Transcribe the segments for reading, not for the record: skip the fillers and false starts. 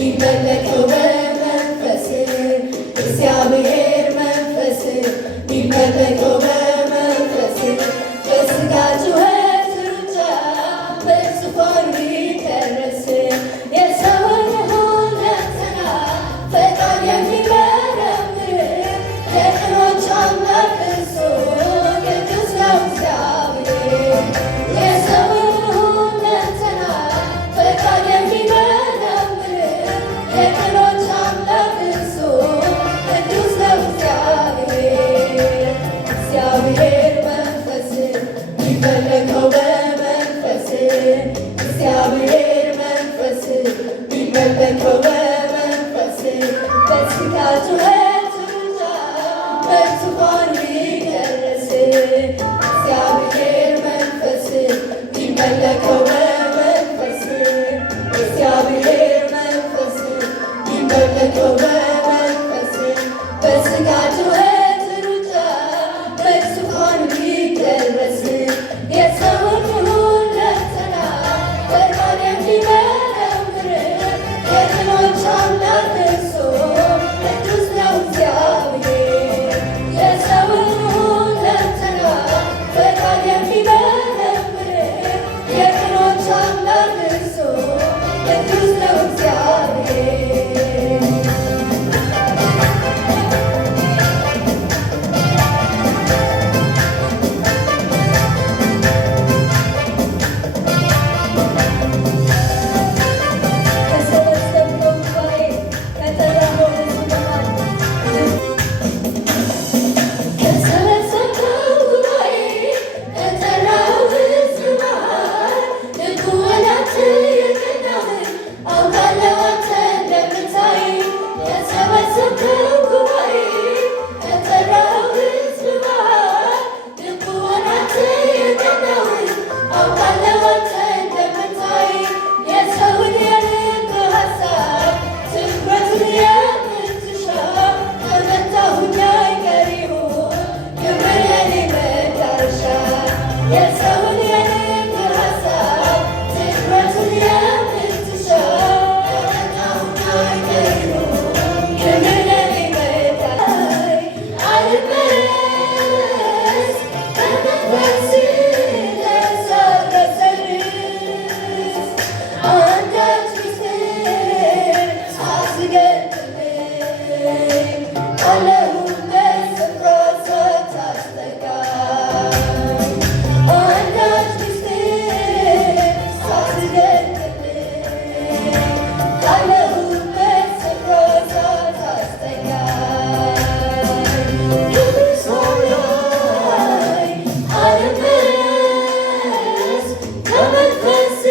ቢመለከው በመንፈስ እግዚአብሔር መንፈስ ቢመለከው በመንፈስ በሥጋ ጩኸት ሩጫ በዙፋኑ ቢደረስ የሰውን ሁለንተና ፈቃድ የሚመረምር የቅኖች አምላክ እርሱ ቅዱስ ነው እግዚአብሔር። የሰውን ሁለንተና ፈቃድ የሚመረምር የቅኖች አምላክ እርሱ ቅዱስ ነው እግዚአብሔር። እግዚአብሔር መንፈስ ቢመለከው በመንፈስ እግዚአብሔር መንፈስ ቢመለከው በመንፈስ በሥጋ ጩኸት ሩጫ በዙፋኑ ቢደርስ እግዚአብሔር መንፈስ ቢመለከው በመንፈስ እግዚአብሔር መንፈስ ቢመለከው በመንፈስ በሥጋ ጩኸት ሩጫ በዙፋኑ ቢደርስ የሰውን ሁለንተና ፈቃድ የሚመረምር የቅኖች አምላክ እርሱ ቅዱስ ነው እግዚአብሔር። የሰውን ሁለንተና ፈቃድ የሚመረምር የቅኖች አምላክ እርሱ ቅዱስ ነው እግዚአብሔር። ከሰበሰብነው ጉባኤ ከጠራነው ሕዝብ መሃል ከሰበሰብነው ጉባኤ ከጠራው ሕዝብ መሃል ልቡ ወደ አንተ የቀናህ አውቃለሁ አንተ እንደምታይ። ከሰበሰብነው ጉባኤ ከጠራው ሕዝብ መሃል ልቡ ወደ አንተ የቀናህ አውቃለሁ አንተ እንደምታይ። የሰውን የልብ ሐሳብ ትኩረቱን የምትሻ ከመታሁኝ አይቀር ይሁን ክብር የኔ መዳረሻ። የሰውን የልብ ሐሳብ ትኩረቱን የምትሻ ከመታሁኝ አይቀር ይሁን ክብር የኔ መዳረሻ። አልመለስ በመንፈስ ለሳረሰርስ አንዳች ምስጢር ሳትገልጥልኝ ካለሁበት ስፍራ ሳታስጠጋኝ አንዳች ምስጢር ሳትገልጥልኝ ካለሁበት ስፍራ ሳታስጠጋኝ ቅዱስ ሆይ አልመለስ ከመንፈስ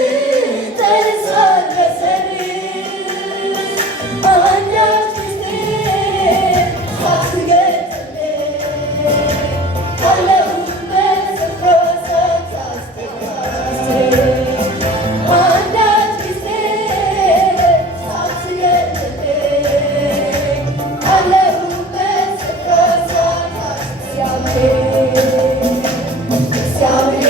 ተሳረሰርስ አንዳች ምስጢር ሳትገልጥልኝ ካለሁበት ስፍራ ሳታስጠጋኝ አንዳች ምስጢር ሳትገልጥልኝ ካለሁበት ስፍራ ሳታስጠጋኝ እግዚአብሔር